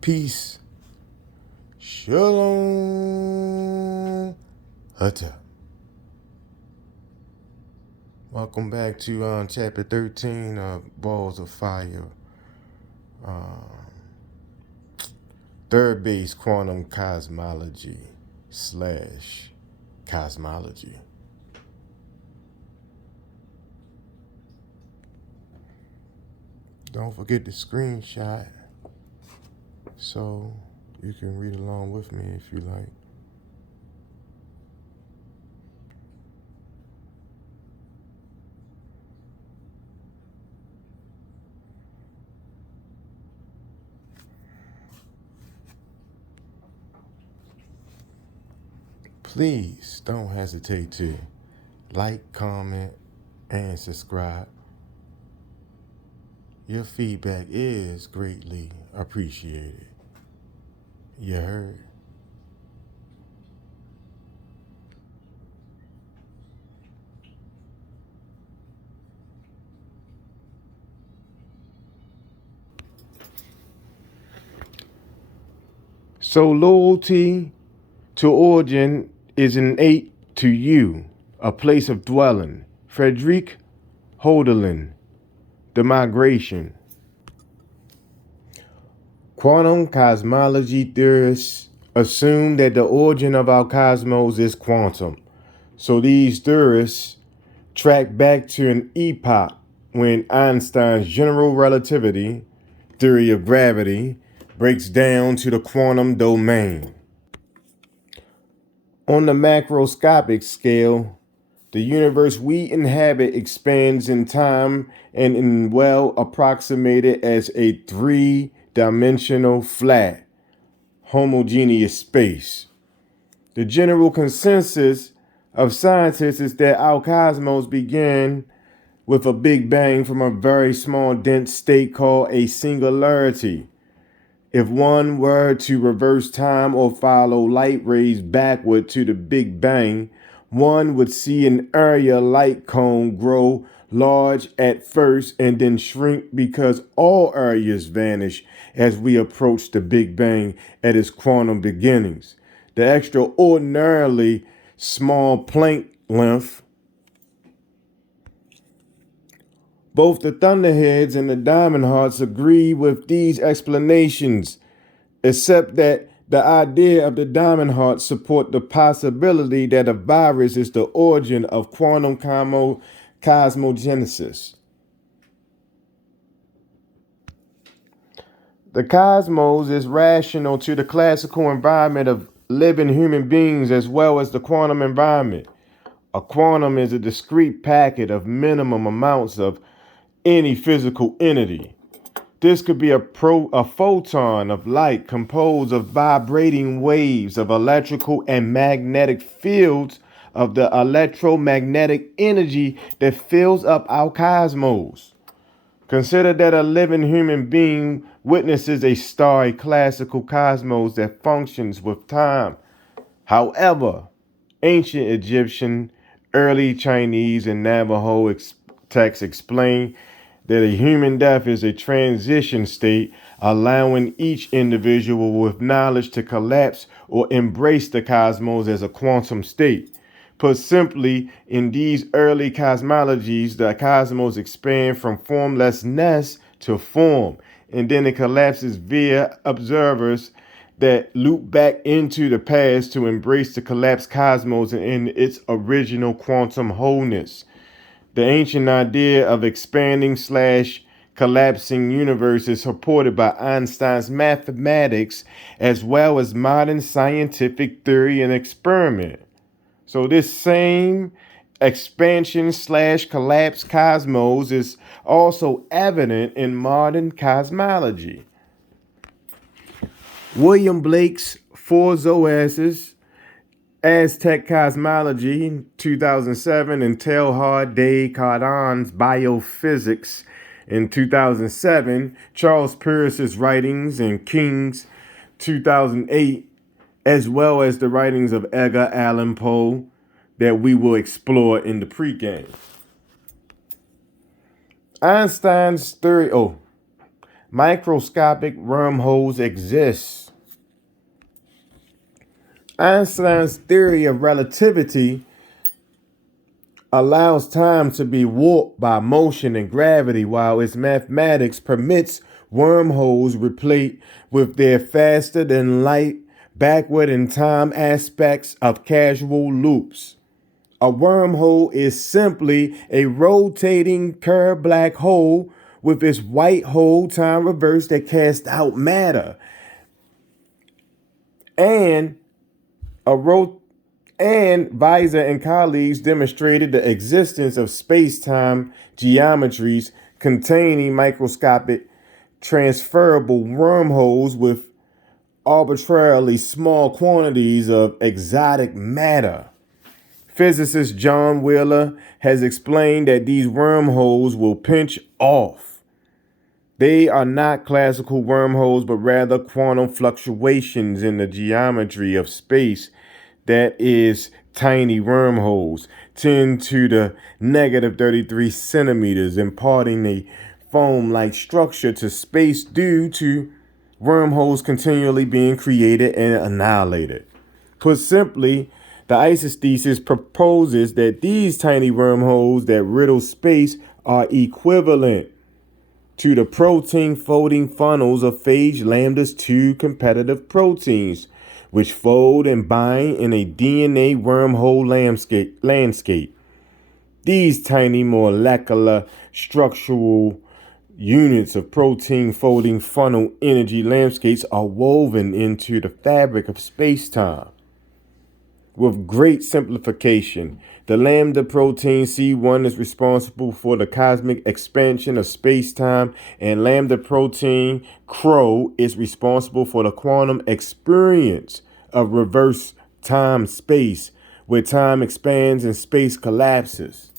Peace. Shalom. Hutta. Welcome back to chapter 13 of Balls of Fire. Third base quantum cosmology / cosmology. Don't forget to screenshot so you can read along with me if you like. Please don't hesitate to like, comment, and subscribe. Your feedback is greatly appreciated. You heard? So loyalty to origin is innate to you, a place of dwelling. Frederick Holderlin, The Migration. Quantum cosmology theorists assume that the origin of our cosmos is quantum. So these theorists track back to an epoch when Einstein's general relativity theory of gravity breaks down to the quantum domain. On the macroscopic scale, the universe we inhabit expands in time and is well approximated as a three-dimensional flat, homogeneous space. The general consensus of scientists is that our cosmos began with a big bang from a very small dense state called a singularity. If one were to reverse time or follow light rays backward to the Big Bang, one would see an area light cone grow large at first and then shrink because all areas vanish as we approach the Big Bang at its quantum beginnings. The extraordinarily small Planck length. Both the Thunderheads and the Diamond Hearts agree with these explanations, except that the idea of the Diamond Hearts support the possibility that a virus is the origin of quantum cosmogenesis. The cosmos is rational to the classical environment of living human beings as well as the quantum environment. A quantum is a discrete packet of minimum amounts of any physical entity. This could be a photon of light composed of vibrating waves of electrical and magnetic fields of the electromagnetic energy that fills up our cosmos. Consider that a living human being witnesses a starry classical cosmos that functions with time. However, ancient Egyptian, early Chinese, and Navajo texts explain that a human death is a transition state, allowing each individual with knowledge to collapse or embrace the cosmos as a quantum state. Put simply, in these early cosmologies, the cosmos expands from formlessness to form, and then it collapses via observers that loop back into the past to embrace the collapsed cosmos in its original quantum wholeness. The ancient idea of expanding / collapsing universe is supported by Einstein's mathematics as well as modern scientific theory and experiment. So this same expansion / collapse cosmos is also evident in modern cosmology. William Blake's Four Zoases, Aztec Cosmology, 2007, and Teilhard de Chardin's Biophysics in 2007, Charles Peirce's writings in King's 2008, as well as the writings of Edgar Allan Poe that we will explore in the pregame. Einstein's theory, Microscopic wormholes exist. Einstein's theory of relativity allows time to be warped by motion and gravity, while its mathematics permits wormholes replete with their faster than light, backward in time aspects of causal loops. A wormhole is simply a rotating curved black hole with its white hole time reverse that casts out matter. And a and Weiser and colleagues demonstrated the existence of space-time geometries containing microscopic transferable wormholes with arbitrarily small quantities of exotic matter. Physicist John Wheeler has explained that these wormholes will pinch off. They are not classical wormholes, but rather quantum fluctuations in the geometry of space that is tiny wormholes, 10 to the negative 33 centimeters, imparting a foam-like structure to space due to wormholes continually being created and annihilated. Put simply, the isosthesis proposes that these tiny wormholes that riddle space are equivalent to the protein folding funnels of phage lambda's 2 competitive proteins, which fold and bind in a DNA wormhole landscape. These tiny molecular structural units of protein folding funnel energy landscapes are woven into the fabric of space-time. With great simplification, the lambda protein C1 is responsible for the cosmic expansion of space-time, and lambda protein CRO is responsible for the quantum experience of reverse time-space, where time expands and space collapses.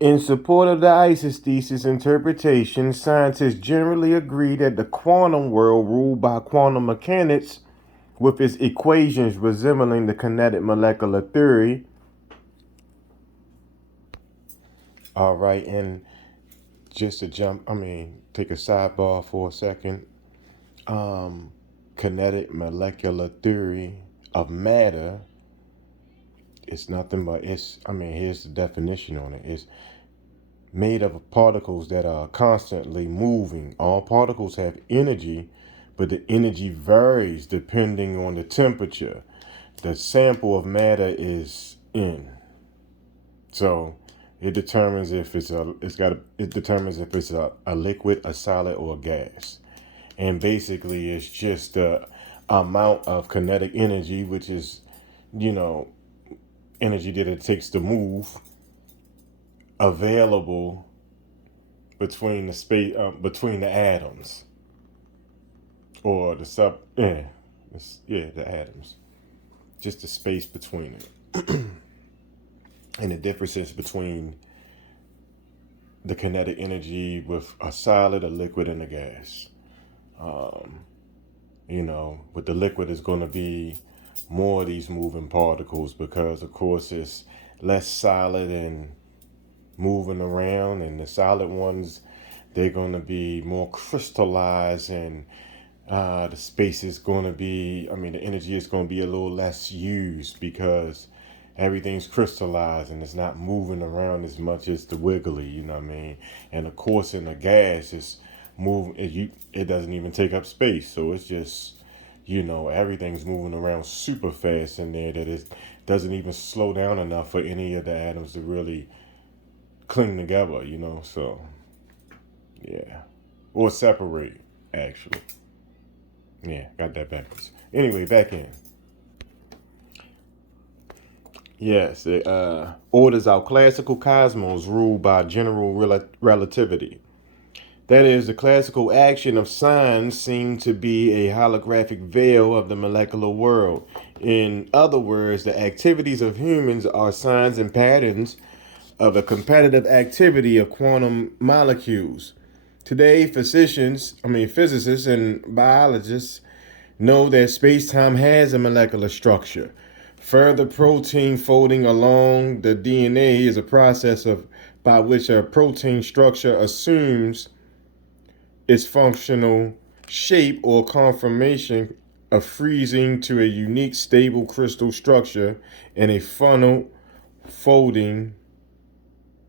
In support of the isosthesis interpretation, scientists generally agree that the quantum world ruled by quantum mechanics, with its equations resembling the kinetic molecular theory. All right, and just to take a sidebar for a second. Kinetic molecular theory of matter is nothing but here's the definition on it. It's made of particles that are constantly moving. All particles have energy, but the energy varies depending on the temperature the sample of matter is in. So it determines if it's a liquid, a solid, or a gas. And basically it's just the amount of kinetic energy, which is, energy that it takes to move, available between the atoms, or the atoms, just the space between it. And the differences between the kinetic energy with a solid, a liquid, and a gas. With the liquid is going to be more of these moving particles, because of course it's less solid and moving around, and the solid ones, they're going to be more crystallized, and the space is going to be, the energy is going to be a little less used, because everything's crystallized and it's not moving around as much as the wiggly, And of course in the gas, it's it doesn't even take up space, so it's just, everything's moving around super fast in there, that it doesn't even slow down enough for any of the atoms to really cling together, so yeah, or separate, actually. Yeah, got that backwards. Anyway, back in. Yes, it orders our classical cosmos ruled by general relativity. That is, the classical action of signs seem to be a holographic veil of the molecular world. In other words, the activities of humans are signs and patterns of a competitive activity of quantum molecules. Today, physicists and biologists know that space-time has a molecular structure. Further protein folding along the DNA is a process of by which a protein structure assumes its functional shape or conformation of freezing to a unique stable crystal structure in a funnel folding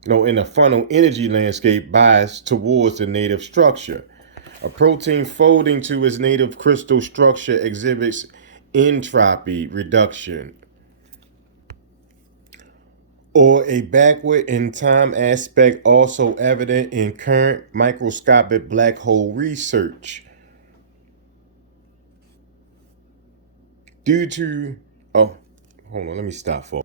no in a funnel energy landscape biased towards the native structure. A protein folding to its native crystal structure exhibits entropy reduction, or a backward in time aspect also evident in current microscopic black hole research. Due to, oh, hold on, let me stop for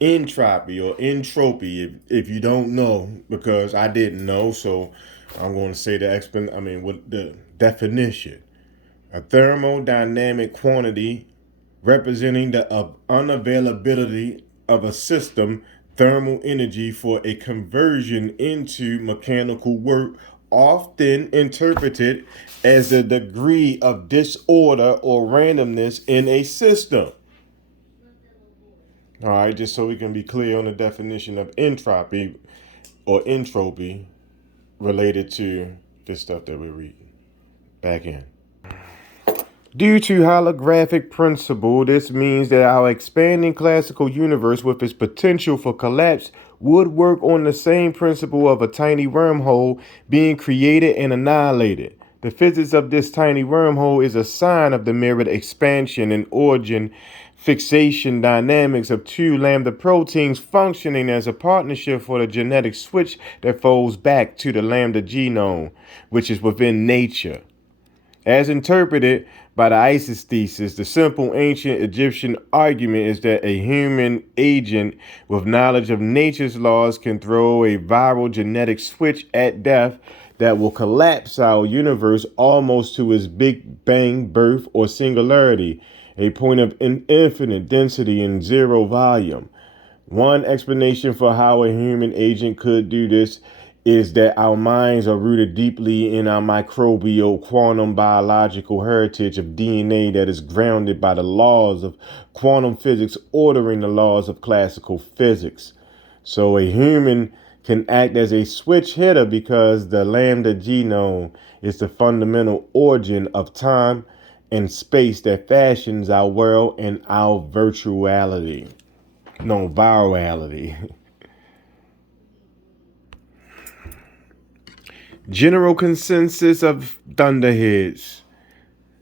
entropy or entropy, if you don't know, because I didn't know, so I'm going to say what the definition. A thermodynamic quantity representing the unavailability of a system thermal energy for a conversion into mechanical work, often interpreted as the degree of disorder or randomness in a system. All right, just so we can be clear on the definition of entropy or entropy related to this stuff that we're reading. Back in. Due to holographic principle, this means that our expanding classical universe with its potential for collapse would work on the same principle of a tiny wormhole being created and annihilated. The physics of this tiny wormhole is a sign of the mirrored expansion and origin fixation dynamics of two lambda proteins functioning as a partnership for the genetic switch that folds back to the lambda genome, which is within nature. As interpreted by the isosthesis, the simple ancient Egyptian argument is that a human agent with knowledge of nature's laws can throw a viral genetic switch at death that will collapse our universe almost to its Big Bang birth or singularity, a point of infinite density and zero volume. One explanation for how a human agent could do this is that our minds are rooted deeply in our microbial quantum biological heritage of DNA that is grounded by the laws of quantum physics ordering the laws of classical physics. So a human can act as a switch hitter because the lambda genome is the fundamental origin of time and space that fashions our world and our virtuality. No, virality. General consensus of thunderheads.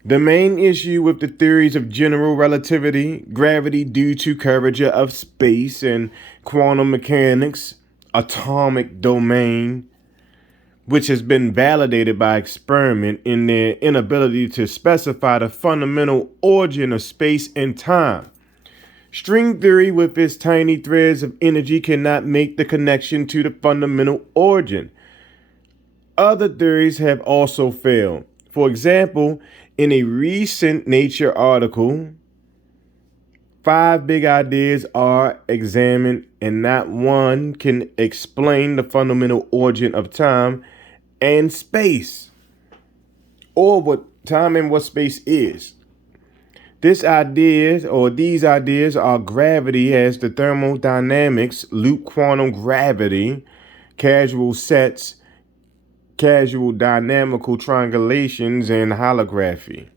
The main issue with the theories of general relativity, gravity due to curvature of space, and quantum mechanics, atomic domain, which has been validated by experiment in their inability to specify the fundamental origin of space and time. String theory with its tiny threads of energy cannot make the connection to the fundamental origin. Other theories have also failed. For example, in a recent Nature article, 5 big ideas are examined and not one can explain the fundamental origin of time and space, or what time and what space is. These ideas are gravity as the thermodynamics, loop quantum gravity, causal sets, causal dynamical triangulations, and holography.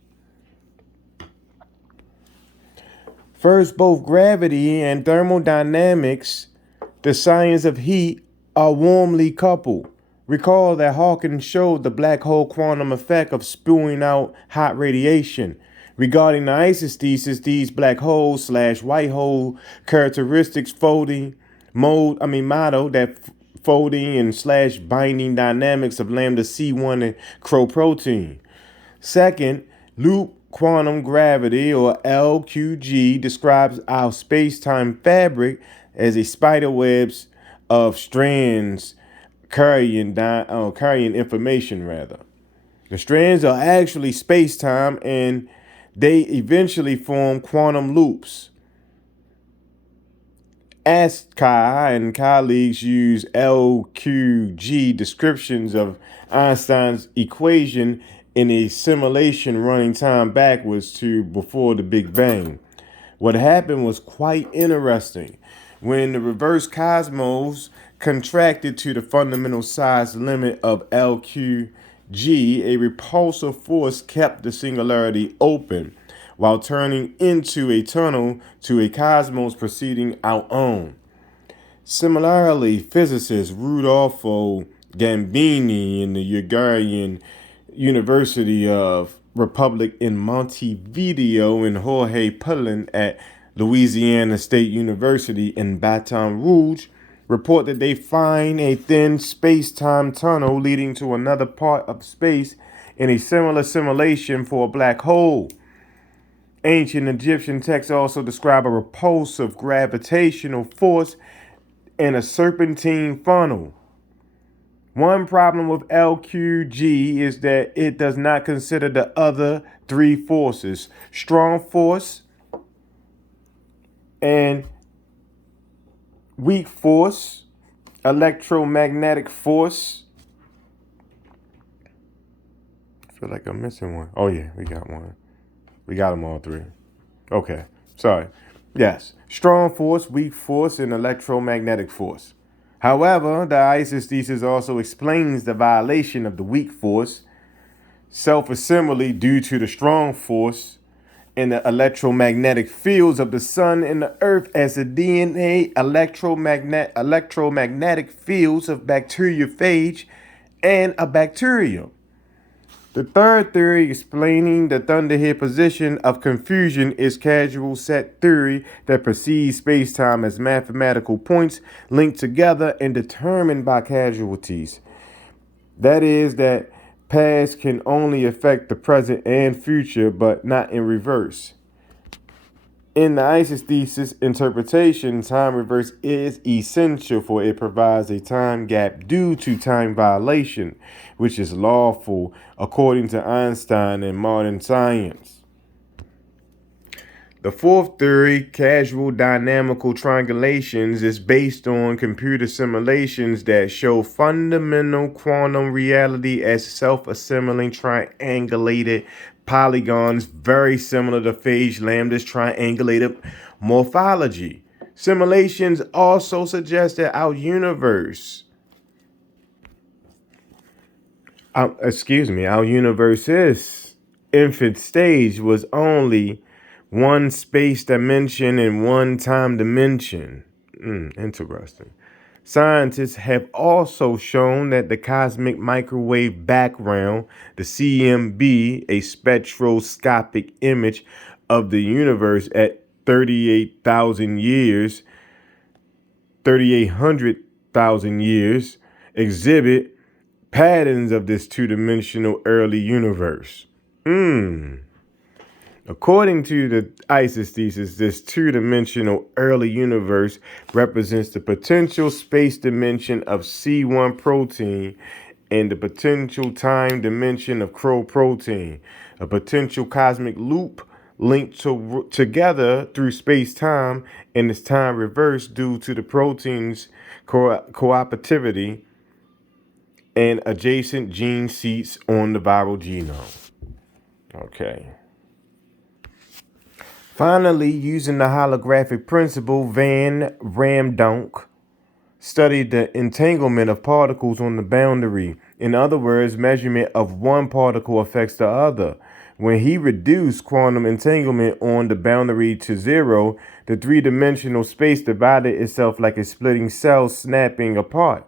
First, both gravity and thermodynamics, the science of heat, are warmly coupled. Recall that Hawking showed the black hole quantum effect of spewing out hot radiation. Regarding the isosthesis, these black holes / white hole characteristics model that folding and / binding dynamics of lambda C1 and crow protein. Second, loop quantum gravity, or LQG, describes our space-time fabric as a spider webs of strands carrying information. The strands are actually space-time, and they eventually form quantum loops. Askai and colleagues use LQG descriptions of Einstein's equation in a simulation running time backwards to before the Big Bang. What happened was quite interesting. When the reverse cosmos contracted to the fundamental size limit of LQG, a repulsive force kept the singularity open while turning into a tunnel to a cosmos preceding our own. Similarly, physicist Rudolfo Gambini in the Uruguayan University of Republic in Montevideo and Jorge Pullen at Louisiana State University in Baton Rouge report that they find a thin space-time tunnel leading to another part of space in a similar simulation for a black hole. Ancient Egyptian texts also describe a repulsive gravitational force and a serpentine funnel. One problem with LQG is that it does not consider the other three forces: strong force and weak force, electromagnetic force. I feel like I'm missing one. Oh yeah, we got one. We got them all three. Okay, sorry. Yes, strong force, weak force, and electromagnetic force. However, the ISIS thesis also explains the violation of the weak force, self-assembly due to the strong force, and the electromagnetic fields of the sun and the earth as the DNA electromagnetic fields of bacteriophage and a bacterium. The third theory explaining the thunderhead position of confusion is causal set theory that perceives spacetime as mathematical points linked together and determined by causalities. That is, that past can only affect the present and future, but not in reverse. In the ISIS thesis interpretation, time reverse is essential, for it provides a time gap due to time dilation, which is lawful according to Einstein and modern science. The fourth theory, causal dynamical triangulations, is based on computer simulations that show fundamental quantum reality as self-assembling triangulated polygons very similar to phage lambda's triangulated morphology. Simulations also suggest that our universe's infant stage was only one space dimension and one time dimension. Interesting. Scientists have also shown that the cosmic microwave background, the CMB, a spectroscopic image of the universe at 3,800,000 years, exhibit patterns of this two-dimensional early universe. According to the ISIS thesis, this two-dimensional early universe represents the potential space dimension of C1 protein and the potential time dimension of Crow protein, a potential cosmic loop linked together through space-time and its time reverse due to the protein's cooperativity and adjacent gene seats on the viral genome. Okay. Finally, using the holographic principle, Van Ramdonk studied the entanglement of particles on the boundary. In other words, measurement of one particle affects the other. When he reduced quantum entanglement on the boundary to zero, the three-dimensional space divided itself like a splitting cell snapping apart.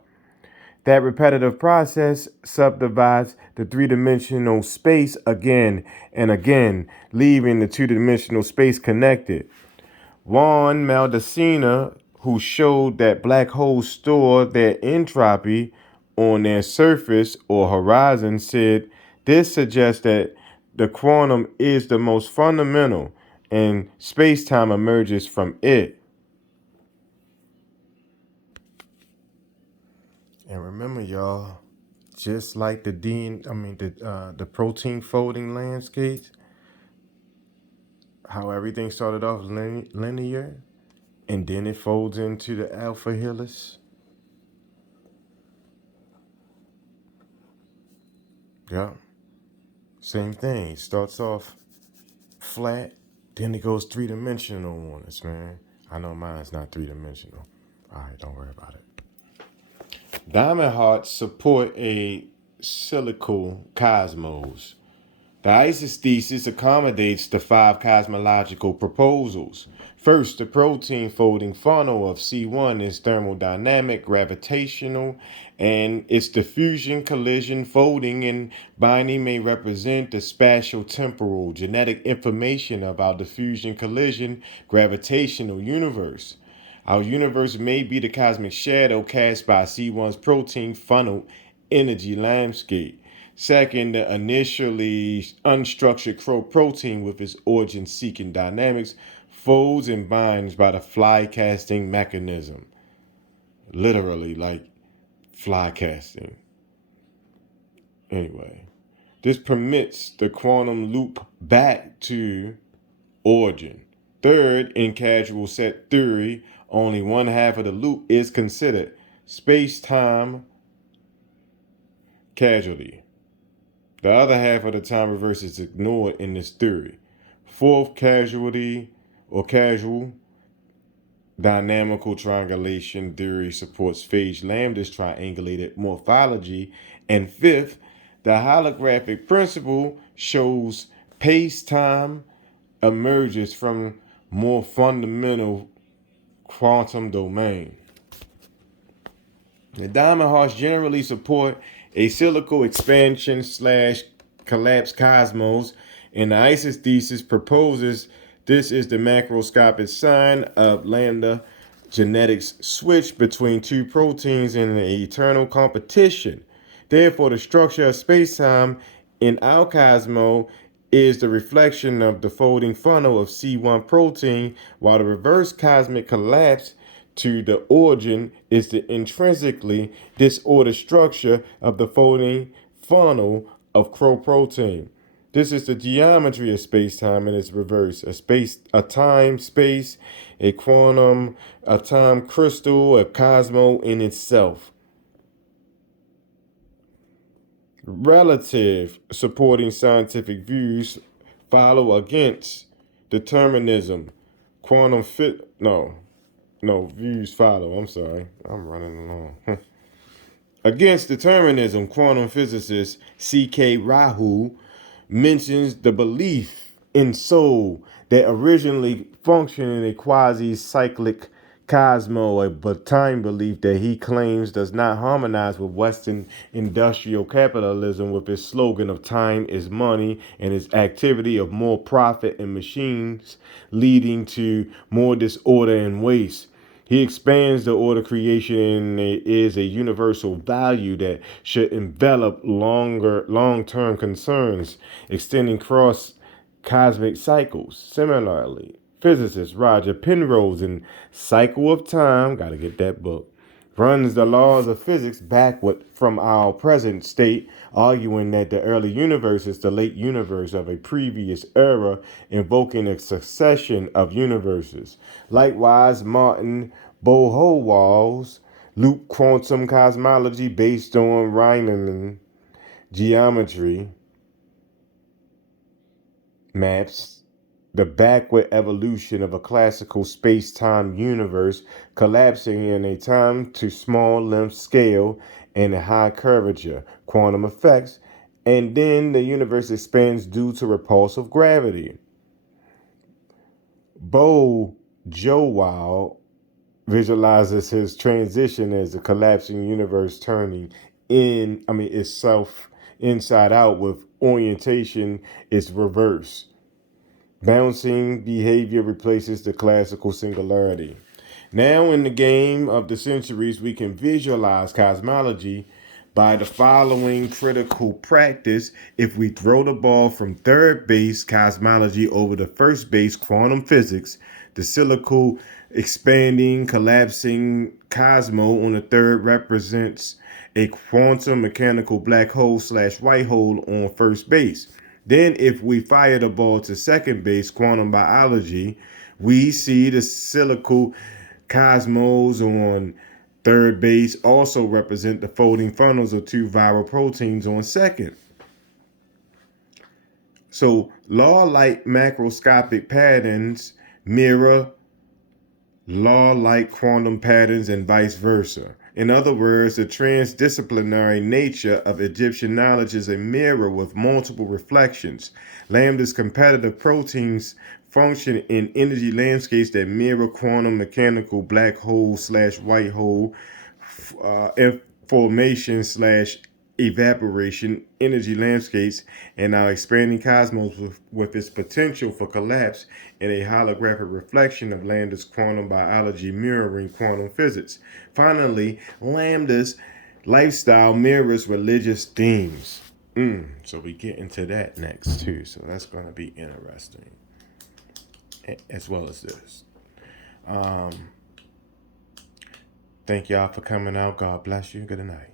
That repetitive process subdivides the three-dimensional space again and again, leaving the two-dimensional space connected. Juan Maldacena, who showed that black holes store their entropy on their surface or horizon, said this suggests that the quantum is the most fundamental and space-time emerges from it. And remember, y'all, just like the protein folding landscapes, how everything started off linear, and then it folds into the alpha helix. Yeah, same thing. It starts off flat, then it goes three-dimensional on us, man. I know mine's not three-dimensional. All right, don't worry about it. Diamond hearts support a cyclical cosmos. The ISIS thesis accommodates the five cosmological proposals. First, the protein folding funnel of C1 is thermodynamic, gravitational, and its diffusion, collision, folding, and binding may represent the spatial temporal genetic information of our diffusion, collision, gravitational universe. Our universe may be the cosmic shadow cast by C1's protein funnel energy landscape. Second, the initially unstructured crow protein with its origin seeking dynamics folds and binds by the fly casting mechanism. Literally, like fly casting. Anyway, this permits the quantum loop back to origin. Third, in casual set theory, only one half of the loop is considered space time casualty. The other half of the time reverse is ignored in this theory. Fourth, casualty or casual dynamical triangulation theory supports phage lambda's triangulated morphology. And fifth, the holographic principle shows space-time emerges from more fundamental quantum domain. The diamond hearts generally support a cyclical expansion slash collapse cosmos, and the ISIS thesis proposes this is the macroscopic sign of lambda genetics switch between two proteins in an eternal competition. Therefore, the structure of spacetime in our cosmos is the reflection of the folding funnel of C1 protein, while the reverse cosmic collapse to the origin is the intrinsically disordered structure of the folding funnel of crow protein. This is the geometry of space-time in its reverse: a time, space, a quantum, a time crystal, a cosmo in itself. Relative supporting scientific views follow against determinism. Quantum fit no views follow. I'm sorry, I'm running along. Against determinism, quantum physicist C.K. Rahu mentions the belief in soul that originally functioned in a quasi-cyclic cosmos, a time belief that he claims does not harmonize with Western industrial capitalism with its slogan of time is money and its activity of more profit and machines leading to more disorder and waste. He expands the order creation is a universal value that should envelop long-term concerns, extending across cosmic cycles. Similarly, physicist Roger Penrose in Cycle of Time, gotta get that book, runs the laws of physics backward from our present state, arguing that the early universe is the late universe of a previous era, invoking a succession of universes. Likewise, Martin Bohowald's loop quantum cosmology based on Riemann geometry maps the backward evolution of a classical space-time universe collapsing in a time to small length scale and a high curvature, quantum effects, and then the universe expands due to repulsive gravity. Bo Jowald visualizes his transition as a collapsing universe turning itself inside out with orientation is reverse. Bouncing behavior replaces the classical singularity. Now, in the game of the centuries, we can visualize cosmology by the following critical practice. If we throw the ball from third base cosmology over to first base quantum physics, the cyclical expanding, collapsing cosmo on the third represents a quantum mechanical black hole slash white hole on first base. Then, if we fire the ball to second base, quantum biology, we see the cyclical cosmos on third base also represent the folding funnels of two viral proteins on second. So, law-like macroscopic patterns mirror law-like quantum patterns and vice versa. In other words, the transdisciplinary nature of Egyptian knowledge is a mirror with multiple reflections. Lambda's competitive proteins function in energy landscapes that mirror quantum mechanical black hole slash white hole formation slash evaporation energy landscapes and our expanding cosmos with its potential for collapse in a holographic reflection of Lambda's quantum biology mirroring quantum physics. Finally, Lambda's lifestyle mirrors religious themes. So we get into that next too. So that's going to be interesting, as well as this. Thank y'all for coming out. God bless you. Good night.